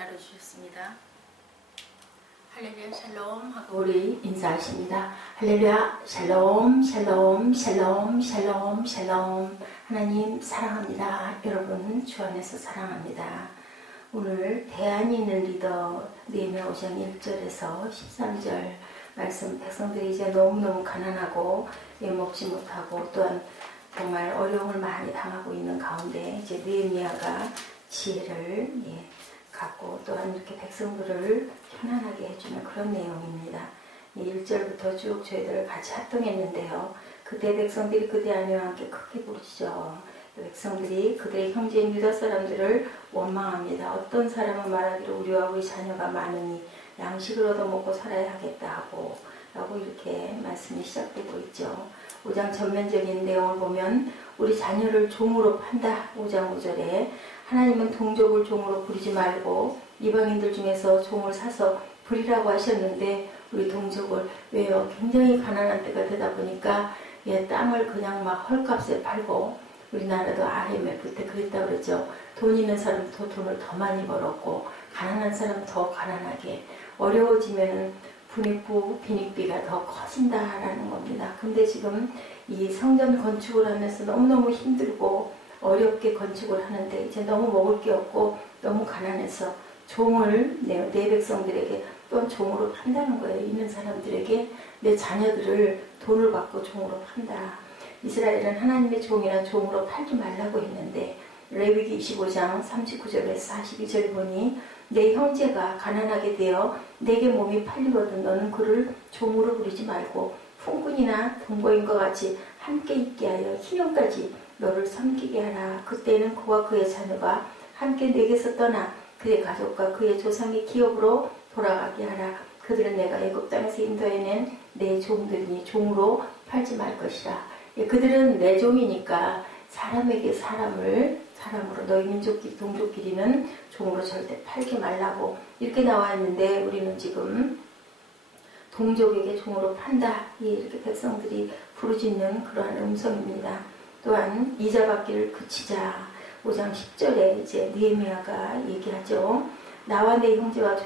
하루 주셨습니다. 할렐루야 샬롬 하고 우리 인사하십니다. 할렐루야 샬롬 샬롬 샬롬 샬롬 샬롬. 하나님 사랑합니다. 여러분 주 안에서 사랑합니다. 오늘 대안이 있는 리더 느헤미야 5장 1절에서 13절 말씀, 백성들이 이제 너무너무 가난하고 먹지 못하고 또한 정말 어려움을 많이 당하고 있는 가운데 이제 느헤미야가 지혜를 갖고 또한 이렇게 백성들을 편안하게 해주는 그런 내용입니다. 1절부터 쭉 저희들 같이 합동했는데요. 그때 백성들이 그대 아내와 함께 크게 부르짖어 백성들이 그들의 형제인 유다 사람들을 원망합니다. 어떤 사람은 말하기를 우리와 우리 자녀가 많으니 양식을 얻어먹고 살아야 하겠다 하고 라고 이렇게 말씀이 시작되고 있죠. 5장 전면적인 내용을 보면 우리 자녀를 종으로 판다. 5장 5절에 하나님은 동족을 종으로 부리지 말고 이방인들 중에서 종을 사서 부리라고 하셨는데 우리 동족을 왜요? 굉장히 가난한 때가 되다 보니까 땅을 그냥 막 헐값에 팔고 우리나라도 IMF 때 그랬다고 그러죠. 돈 있는 사람은 더 돈을 더 많이 벌었고 가난한 사람은 더 가난하게 어려워지면은 빈익비가 더 커진다라는 겁니다. 근데 지금 이 성전 건축을 하면서 너무너무 힘들고 어렵게 건축을 하는데 이제 너무 먹을 게 없고 너무 가난해서 종을 내 백성들에게 또한 종으로 판다는 거예요. 있는 사람들에게 내 자녀들을 돈을 받고 종으로 판다. 이스라엘은 하나님의 종이란 종으로 팔지 말라고 했는데 레위기 25장 39절에서 42절 보니 내 형제가 가난하게 되어 내게 몸이 팔리거든 너는 그를 종으로 부리지 말고 품꾼이나 동거인과 같이 함께 있게 하여 희년까지 너를 섬기게 하라. 그때는 그와 그의 자녀가 함께 내게서 떠나 그의 가족과 그의 조상의 기업으로 돌아가게 하라. 그들은 내가 애굽 땅에서 인도해낸 내 종들이니 종으로 팔지 말 것이라. 그들은 내 종이니까 사람에게 사람으로 너희 민족끼리 동족끼리는 종으로 절대 팔지 말라고 이렇게 나와 있는데 우리는 지금 동족에게 종으로 판다. 이렇게 백성들이 부르짖는 그러한 음성입니다. 또한 이자 받기를 그치자. 5장 10절에 이제 느헤미야가 얘기하죠. 나와 내 형제와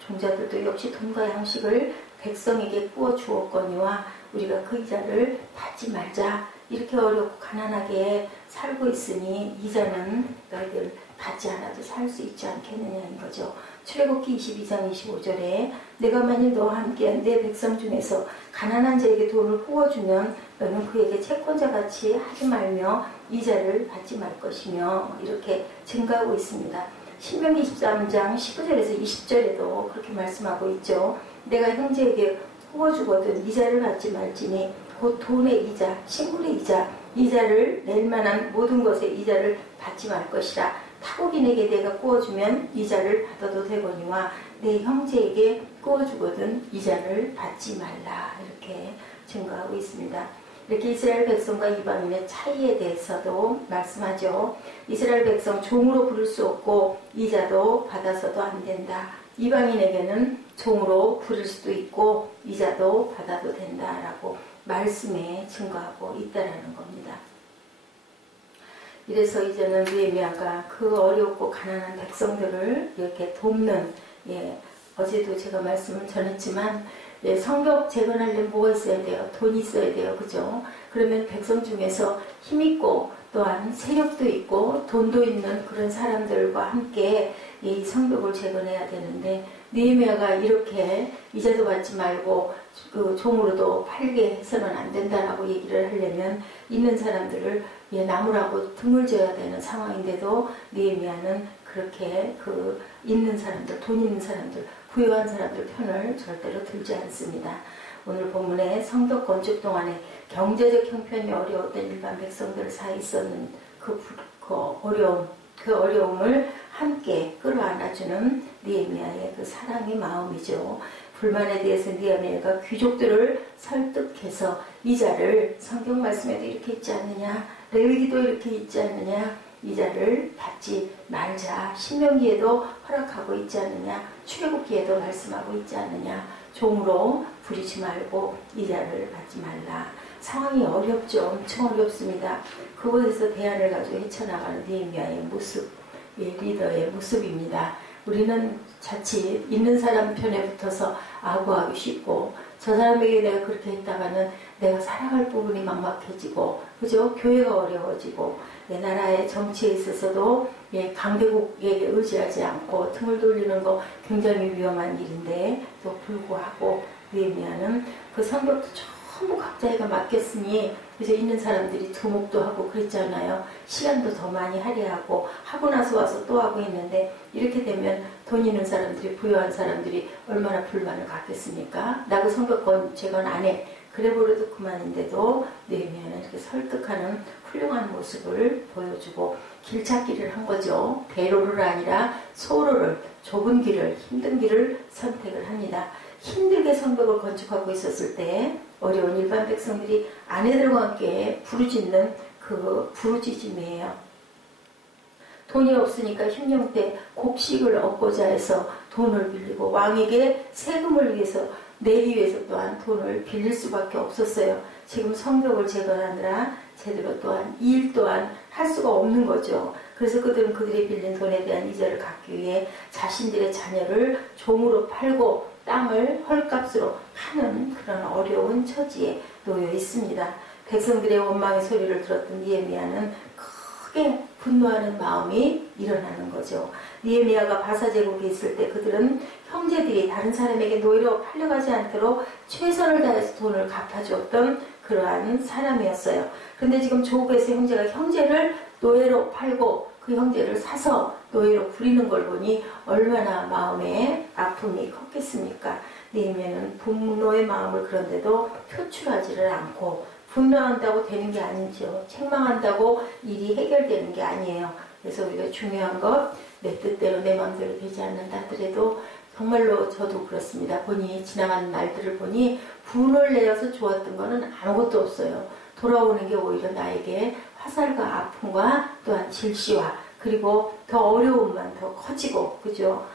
종자들도 역시 돈과 양식을 백성에게 구워 주었거니와 우리가 그 이자를 받지 말자. 이렇게 어렵고 가난하게 살고 있으니 이자는 너희들 받지 않아도 살 수 있지 않겠느냐는 거죠. 출애굽기 22장 25절에 내가 만일 너와 함께 내 백성 중에서 가난한 자에게 돈을 부어주면 너는 그에게 채권자같이 하지 말며 이자를 받지 말 것이며 이렇게 증가하고 있습니다. 신명기 23장 19절에서 20절에도 그렇게 말씀하고 있죠. 내가 형제에게 부어주거든 이자를 받지 말지니 곧 돈의 이자, 신분의 이자, 이자를 낼 만한 모든 것의 이자를 받지 말 것이라. 타국인에게 내가 구워주면 이자를 받아도 되거니와 내 형제에게 구워주거든 이자를 받지 말라. 이렇게 증거하고 있습니다. 이렇게 이스라엘 백성과 이방인의 차이에 대해서도 말씀하죠. 이스라엘 백성 종으로 부를 수 없고 이자도 받아서도 안 된다. 이방인에게는 종으로 부를 수도 있고 이자도 받아도 된다라고 말씀에 증거하고 있다라는 겁니다. 이래서 이제는 느헤미야가 그 어렵고 가난한 백성들을 이렇게 돕는 어제도 제가 말씀을 전했지만 성벽 재건하려면 뭐가 있어야 돼요? 돈이 있어야 돼요. 그죠? 그러면 백성 중에서 힘있고 또한 세력도 있고 돈도 있는 그런 사람들과 함께 이 성벽을 재건해야 되는데 느헤미야가 이렇게 이자도 받지 말고 그 종으로도 팔게 해서는 안 된다라고 얘기를 하려면 있는 사람들을 나무라고 등을 져야 되는 상황인데도 느헤미야는 그렇게 그 있는 사람들, 돈 있는 사람들, 부유한 사람들 편을 절대로 들지 않습니다. 오늘 본문에 성벽 건축 동안에 경제적 형편이 어려웠던 일반 백성들 사이에 있었는 그 어려움을 함께 끌어안아주는 느헤미야의 그 사랑의 마음이죠. 불만에 대해서 느헤미야가 귀족들을 설득해서 이자를 성경 말씀에도 이렇게 있지 않느냐, 레위기도 이렇게 있지 않느냐, 이자를 받지 말자. 신명기에도 허락하고 있지 않느냐, 출애굽기에도 말씀하고 있지 않느냐, 종으로 부리지 말고 이자를 받지 말라. 상황이 어렵죠. 엄청 어렵습니다. 그곳에서 대안을 가지고 헤쳐나가는 느헤미야의 모습, 리더의 모습입니다. 우리는 자칫 있는 사람 편에 붙어서 아구하기 쉽고, 저 사람에게 내가 그렇게 했다가는 내가 살아갈 부분이 막막해지고, 그죠? 교회가 어려워지고, 내 나라의 정치에 있어서도 강대국에게 의지하지 않고 등을 돌리는 거 굉장히 위험한 일인데, 또 불구하고 느헤미야는 그 성벽도 전부 각자에게 맡겼으니, 그래서 있는 사람들이 두목도 하고 그랬잖아요. 시간도 더 많이 할애하고, 하고 나서 와서 또 하고 있는데, 이렇게 되면 돈 있는 사람들이, 부유한 사람들이 얼마나 불만을 갖겠습니까? 나 그 성벽권 재건 안 해. 그래 버려도 그만인데도 느헤미야는 이렇게 설득하는 훌륭한 모습을 보여주고 길찾기를 한 거죠. 대로를 아니라 소로를, 좁은 길을, 힘든 길을 선택을 합니다. 힘들게 성벽을 건축하고 있었을 때 어려운 일반 백성들이 아내들과 함께 부르짖는 그 부르짖음이에요. 돈이 없으니까 힘령 때 곡식을 얻고자 해서 돈을 빌리고, 왕에게 세금을 위해서 내기 위해서 또한 돈을 빌릴 수밖에 없었어요. 지금 성벽을 재건하느라 제대로 또한 일 또한 할 수가 없는 거죠. 그래서 그들은 그들이 빌린 돈에 대한 이자를 갚기 위해 자신들의 자녀를 종으로 팔고 땅을 헐값으로 파는 그런 어려운 처지에 놓여 있습니다. 백성들의 원망의 소리를 들었던 느헤미야는 크게 분노하는 마음이 일어나는 거죠. 느헤미야가 바사 제국에 있을 때 그들은 형제들이 다른 사람에게 노예로 팔려가지 않도록 최선을 다해서 돈을 갚아주었던 그러한 사람이었어요. 그런데 지금 조국에서 형제가 형제를 노예로 팔고 그 형제를 사서 노예로 부리는 걸 보니 얼마나 마음에 아픔이 컸겠습니까? 느헤미야는 분노의 마음을 그런데도 표출하지를 않고, 분노한다고 되는 게 아니죠. 책망한다고 일이 해결되는 게 아니에요. 그래서 우리가 중요한 것, 내 뜻대로 내 마음대로 되지 않는다 하더라도, 정말로 저도 그렇습니다. 보니 지나간 날들을 보니 분을 내어서 좋았던 거는 아무것도 없어요. 돌아오는 게 오히려 나에게 화살과 아픔과 또한 질시와, 그리고 더 어려움만 더 커지고, 그죠?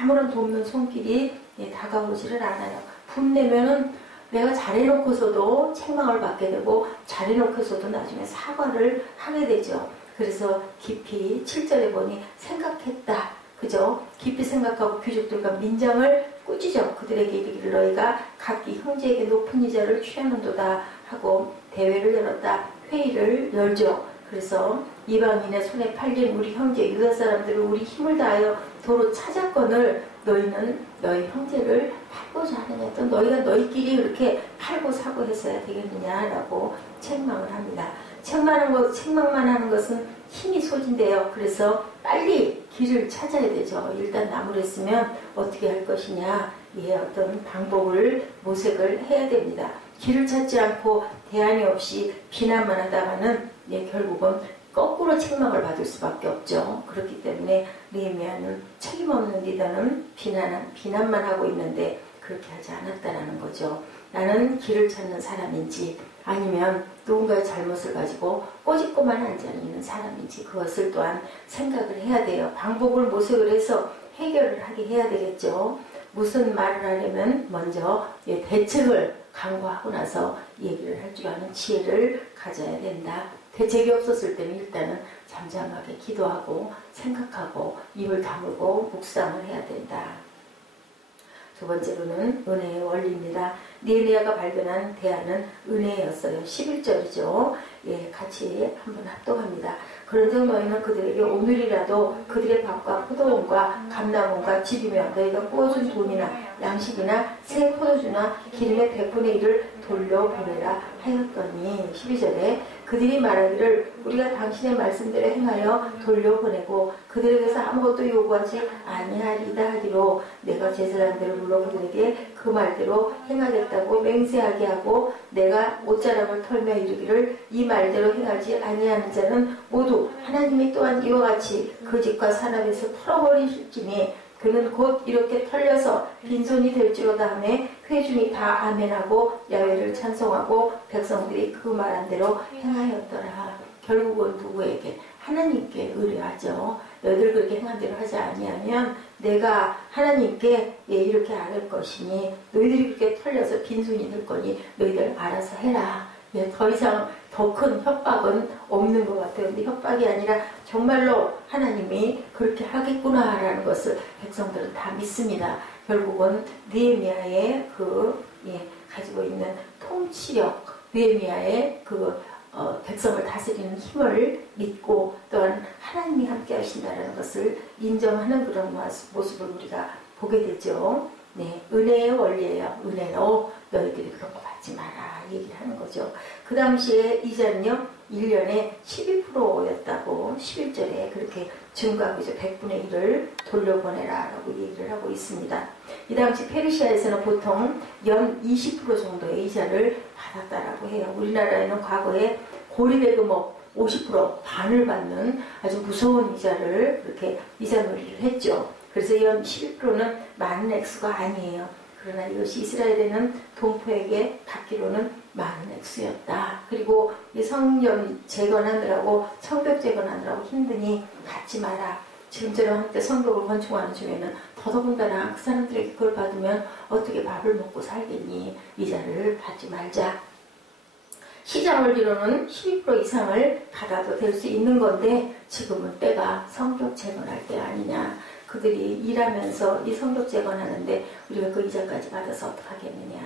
아무런 돕는 손길이 다가오지를 않아요. 분내면은 내가 잘해놓고서도 책망을 받게 되고, 잘해놓고서도 나중에 사과를 하게 되죠. 그래서 깊이 7절에 보니 생각했다, 그죠? 깊이 생각하고 귀족들과 민장을 꾸짖어 그들에게 이르기를 너희가 각기 형제에게 높은 이자를 취하는도다 하고 대회를 열었다. 회의를 열죠. 그래서 이방인의 손에 팔린 우리 형제 유다 사람들을 우리 힘을 다하여 도로 찾았거늘 너희는 너희 형제를 팔고자 하느냐, 또 너희가 너희끼리 이렇게 팔고 사고 했어야 되겠느냐라고 책망을 합니다. 책망만 하는 것은 힘이 소진돼요. 그래서 빨리 길을 찾아야 되죠. 일단 나무를 했으면 어떻게 할 것이냐, 어떤 방법을 모색을 해야 됩니다. 길을 찾지 않고 대안이 없이 비난만 하다가는 결국은 거꾸로 책망을 받을 수밖에 없죠. 그렇기 때문에 느헤미야는 책임없는 리더는 비난만 하고 있는데 그렇게 하지 않았다라는 거죠. 나는 길을 찾는 사람인지 아니면 누군가의 잘못을 가지고 꼬집고만 앉아 있는 사람인지 그것을 또한 생각을 해야 돼요. 방법을 모색을 해서 해결을 하게 해야 되겠죠. 무슨 말을 하려면 먼저 대책을 강구하고 나서 얘기를 할 줄 아는 지혜를 가져야 된다. 대책이 없었을 때는 일단은 잠잠하게 기도하고 생각하고 입을 다물고 묵상을 해야 된다. 두 번째로는 은혜의 원리입니다. 느헤미야가 발견한 대안은 은혜였어요. 11절이죠. 같이 한번 합독합니다. 그런즉 너희는 그들에게 오늘이라도 그들의 밥과 포도원과 감나무와 집이며 너희가 구워준 돈이나 양식이나 새 포도주나 기름의 100분의 1을 돌려보내라 하였더니 12절에 그들이 말하기를 우리가 당신의 말씀대로 행하여 돌려보내고 그들에게서 아무것도 요구하지 아니하리다 하기로 내가 제사장들을 불러 그들에게 그 말대로 행하겠다고 맹세하게 하고 내가 옷자락을 털며 이르기를 이 말대로 행하지 아니하는 자는 모두 하나님이 또한 이와 같이 그 집과 산업에서 풀어버리실지니 그는 곧 이렇게 털려서 빈손이 될지로다 하며 회중이 다 아멘하고 야훼를 찬송하고 백성들이 그 말한 대로 행하였더라. 결국은 누구에게? 하나님께 의뢰하죠. 너희들 그렇게 행한 대로 하지 아니하면 내가 하나님께 이렇게 안 할 것이니 너희들이 그렇게 털려서 빈손이 될 거니 너희들 알아서 해라. 예, 더 이상 더 큰 협박은 없는 것 같아요. 근데 협박이 아니라 정말로 하나님이 그렇게 하겠구나라는 것을 백성들은 다 믿습니다. 결국은 느헤미야의 가지고 있는 통치력, 느헤미야의 백성을 다스리는 힘을 믿고 또한 하나님이 함께 하신다는 것을 인정하는 그런 모습을 우리가 보게 되죠. 네, 은혜의 원리예요. 은혜로 너희들이 그런 거 받지 마라 얘기를 하는 거죠. 그 당시에 이자는요 1년에 12%였다고 11절에 그렇게 증가하고 이제 100분의 1을 돌려보내라 라고 얘기를 하고 있습니다. 이 당시 페르시아에서는 보통 연 20% 정도의 이자를 받았다라고 해요. 우리나라에는 과거에 고리대금업 50% 반을 받는 아주 무서운 이자를 그렇게 이자 놀이를 했죠. 그래서 연 11%는 많은 액수가 아니에요. 그러나 이것이 이스라엘에는 동포에게 받기로는 많은 액수였다. 그리고 이 성전 재건하느라고 성벽 재건하느라고 힘드니 받지 마라. 지금처럼 함께 성벽을 건축하는 중에는 더더군다나 그 사람들에게 그걸 받으면 어떻게 밥을 먹고 살겠니? 이자를 받지 말자. 시장 원리로는 12% 이상을 받아도 될 수 있는 건데 지금은 때가 성벽 재건할 때 아니냐. 그들이 일하면서 이 성벽 재건하는데 우리가 그 이자까지 받아서 어떡하겠느냐.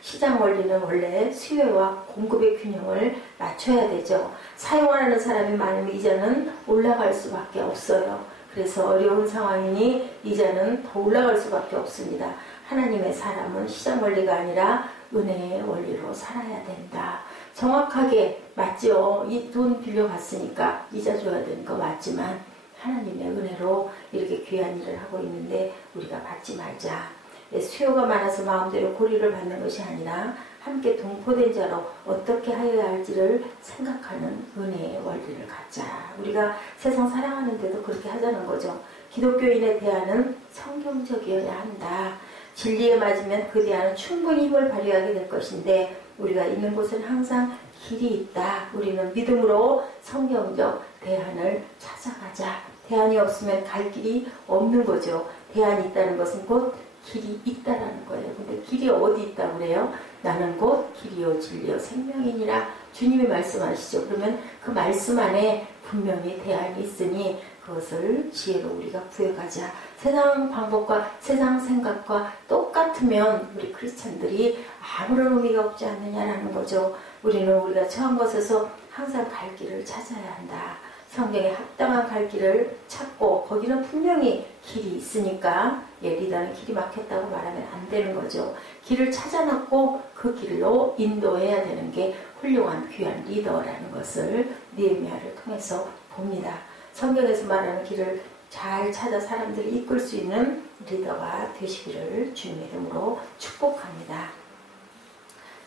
시장 원리는 원래 수요와 공급의 균형을 맞춰야 되죠. 사용하는 사람이 많으면 이자는 올라갈 수밖에 없어요. 그래서 어려운 상황이니 이자는 더 올라갈 수밖에 없습니다. 하나님의 사람은 시장 원리가 아니라 은혜의 원리로 살아야 된다. 정확하게 맞죠. 이 돈 빌려갔으니까 이자 줘야 되는 거 맞지만 하나님의 은혜로 이렇게 귀한 일을 하고 있는데 우리가 받지 말자. 수요가 많아서 마음대로 고리를 받는 것이 아니라 함께 동포된 자로 어떻게 하여야 할지를 생각하는 은혜의 원리를 갖자. 우리가 세상 사랑하는데도 그렇게 하자는 거죠. 기독교인의 대안은 성경적이어야 한다. 진리에 맞으면 그 대안은 충분히 힘을 발휘하게 될 것인데 우리가 있는 곳은 항상 길이 있다. 우리는 믿음으로 성경적 대안을 찾아가자. 대안이 없으면 갈 길이 없는 거죠. 대안이 있다는 것은 곧 길이 있다라는 거예요. 근데 길이 어디 있다고 그래요? 나는 곧 길이요 진리요 생명이니라 주님이 말씀하시죠. 그러면 그 말씀 안에 분명히 대안이 있으니 그것을 지혜로 우리가 구해가자. 세상 방법과 세상 생각과 똑같으면 우리 크리스찬들이 아무런 의미가 없지 않느냐라는 거죠. 우리는 우리가 처한 것에서 항상 갈 길을 찾아야 한다. 성경에 합당한 갈 길을 찾고 거기는 분명히 길이 있으니까 리더는 길이 막혔다고 말하면 안 되는 거죠. 길을 찾아놨고 그 길로 인도해야 되는 게 훌륭한 귀한 리더라는 것을 느헤미야를 통해서 봅니다. 성경에서 말하는 길을 잘 찾아 사람들을 이끌 수 있는 리더가 되시기를 주님의 이름으로 축복합니다.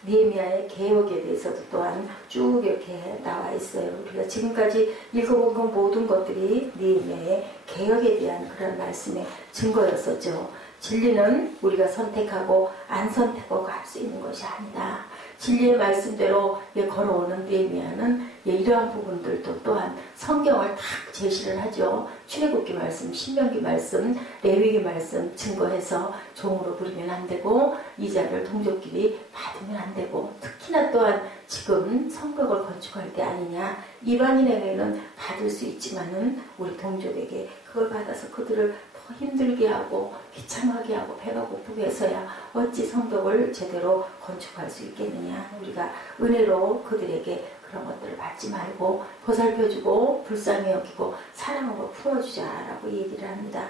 느헤미야의 개혁에 대해서도 또한 쭉 이렇게 나와 있어요. 우리가 지금까지 읽어본 그 모든 것들이 느헤미야의 개혁에 대한 그런 말씀의 증거였었죠. 진리는 우리가 선택하고 안 선택하고 할 수 있는 것이 아니다. 진리의 말씀대로 걸어오는 느헤미야는 이러한 부분들도 또한 성경을 딱 제시를 하죠. 출애굽기 말씀, 신명기 말씀, 레위기 말씀 증거해서 종으로 부리면 안 되고 이자를 동족끼리 받으면 안 되고 특히나 또한 지금 성벽을 건축할 때 아니냐. 이방인에게는 받을 수 있지만은 우리 동족에게 그걸 받아서 그들을 더 힘들게 하고 귀찮게 하고 배가 고프게 해서야 어찌 성벽을 제대로 건축할 수 있겠느냐. 우리가 은혜로 그들에게 그런 것들을 받지 말고 보살펴주고 불쌍히 여기고 사랑으로 풀어주자라고 얘기를 합니다.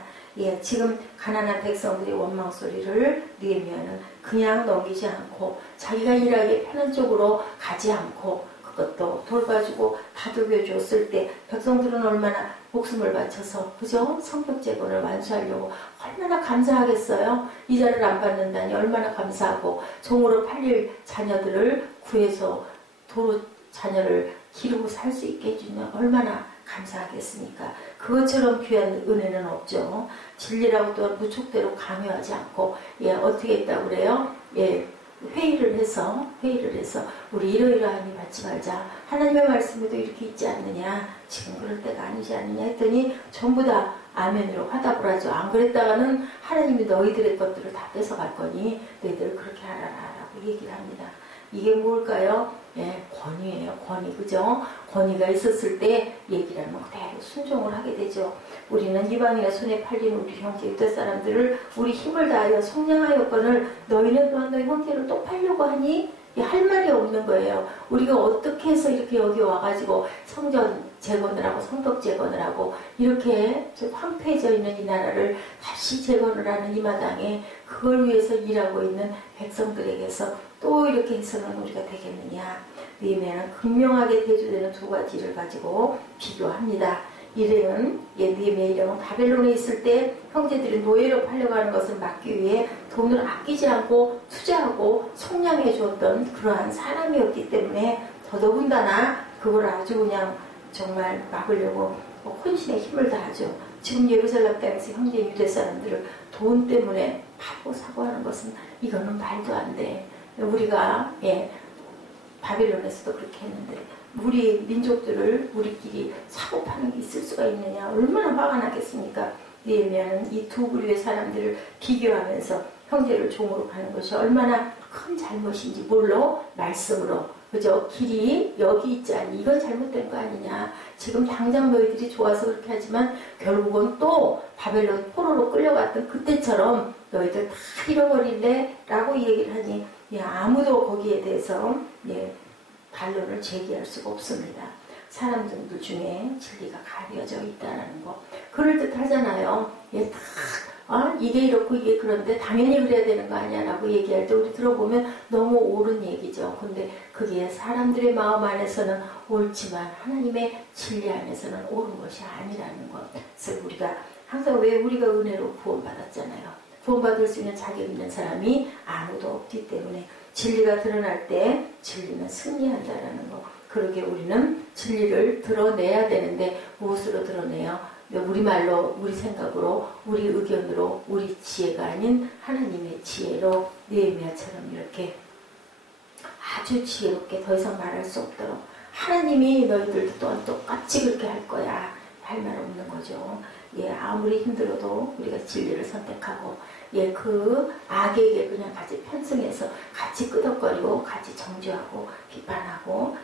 지금 가난한 백성들의 원망 소리를 느헤미야는 그냥 넘기지 않고 자기가 일하기 편한 쪽으로 가지 않고 그것도 돌봐주고 다독여 줬을 때 백성들은 얼마나 목숨을 바쳐서 그죠? 성벽 재건을 완수하려고 얼마나 감사하겠어요? 이자를 안 받는다니 얼마나 감사하고 종으로 팔릴 자녀들을 구해서 도로 자녀를 기르고 살 수 있게 해주면 얼마나 감사하겠습니까? 그것처럼 귀한 은혜는 없죠. 진리라고 또한 무척대로 강요하지 않고 어떻게 했다고 그래요? 회의를 해서 우리 이러이러하니 받지 말자. 하나님의 말씀에도 이렇게 있지 않느냐. 지금 그럴 때가 아니지 않느냐 했더니 전부 다 아멘으로 화답을 하죠. 안 그랬다가는 하나님이 너희들의 것들을 다 뺏어갈 거니 너희들 그렇게 하라라고 얘기를 합니다. 이게 뭘까요? 예, 권위예요. 권위. 그죠? 권위가 있었을 때 얘기를 하면 그대로 순종을 하게 되죠. 우리는 이방인의 손에 팔린 우리 형제 유대 사람들을 우리 힘을 다하여 속량하였거늘 너희는 또한 너희 형제를 또 팔려고 하니 할 말이 없는 거예요. 우리가 어떻게 해서 이렇게 여기 와가지고 성전 재건을 하고 성벽 재건을 하고 이렇게 황폐해져 있는 이 나라를 다시 재건을 하는 이 마당에 그걸 위해서 일하고 있는 백성들에게서 또 이렇게 해서는 우리가 되겠느냐. 느헤미야는 극명하게 대조되는 두 가지를 가지고 비교합니다. 이름은 느헤미야의 이름은 바벨론에 있을 때 형제들이 노예로 팔려가는 것을 막기 위해 돈을 아끼지 않고 투자하고 속량해 주었던 그러한 사람이었기 때문에 더더군다나 그걸 아주 그냥 정말 막으려고 혼신의 힘을 다하죠. 지금 예루살렘 땅에서 형제 유대 사람들을 돈 때문에 팔고 사고 하는 것은 이거는 말도 안 돼. 우리가 바벨론에서도 그렇게 했는데 우리 민족들을 우리끼리 사고 파는 게 있을 수가 있느냐. 얼마나 화가 나겠습니까. 느헤미야는 이 두 부류의 사람들을 비교하면서 형제를 종으로 가는 것이 얼마나 큰 잘못인지 뭘로? 말씀으로. 그죠? 길이 여기 있지 않니? 이건 잘못된 거 아니냐. 지금 당장 너희들이 좋아서 그렇게 하지만 결국은 또 바벨론 포로로 끌려갔던 그때처럼 너희들 다 잃어버릴래? 라고 얘기를 하니 아무도 거기에 대해서 반론을 제기할 수가 없습니다. 사람들 중에 진리가 가려져 있다는 거. 그럴듯 하잖아요. 이게 이렇고 이게 그런데 당연히 그래야 되는 거 아니야 라고 얘기할 때 우리 들어보면 너무 옳은 얘기죠. 근데 그게 사람들의 마음 안에서는 옳지만 하나님의 진리 안에서는 옳은 것이 아니라는 것. 그래서 우리가 항상 왜 우리가 은혜로 구원받았잖아요. 구원받을 수 있는 자격 있는 사람이 아무도 없기 때문에 진리가 드러날 때 진리는 승리한다라는 거. 그러게 우리는 진리를 드러내야 되는데 무엇으로 드러내요? 우리말로, 우리 생각으로, 우리 의견으로, 우리 지혜가 아닌 하나님의 지혜로 느헤미야처럼 이렇게 아주 지혜롭게 더 이상 말할 수 없도록 하나님이 너희들도 또한 똑같이 그렇게 할 거야. 할 말 없는 거죠. 아무리 힘들어도 우리가 진리를 선택하고 그 악에게 그냥 같이 편승해서 같이 끄덕거리고 같이 정죄하고 비판하고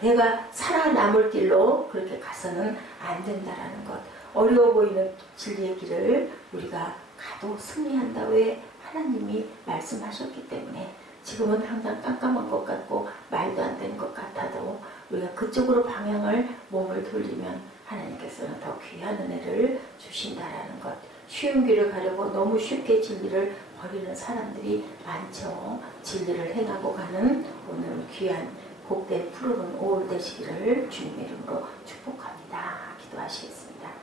내가 살아남을 길로 그렇게 가서는 안 된다라는 것. 어려워 보이는 진리의 길을 우리가 가도 승리한다. 왜? 하나님이 말씀하셨기 때문에. 지금은 항상 깜깜한 것 같고 말도 안 되는 것 같아도 우리가 그쪽으로 방향을 몸을 돌리면 하나님께서는 더 귀한 은혜를 주신다라는 것. 쉬운 길을 가려고 너무 쉽게 진리를 버리는 사람들이 많죠. 진리를 행하고 가는 오늘 귀한 복된 푸르른 5월 되시기를 주님의 이름으로 축복합니다. 기도하시겠습니다.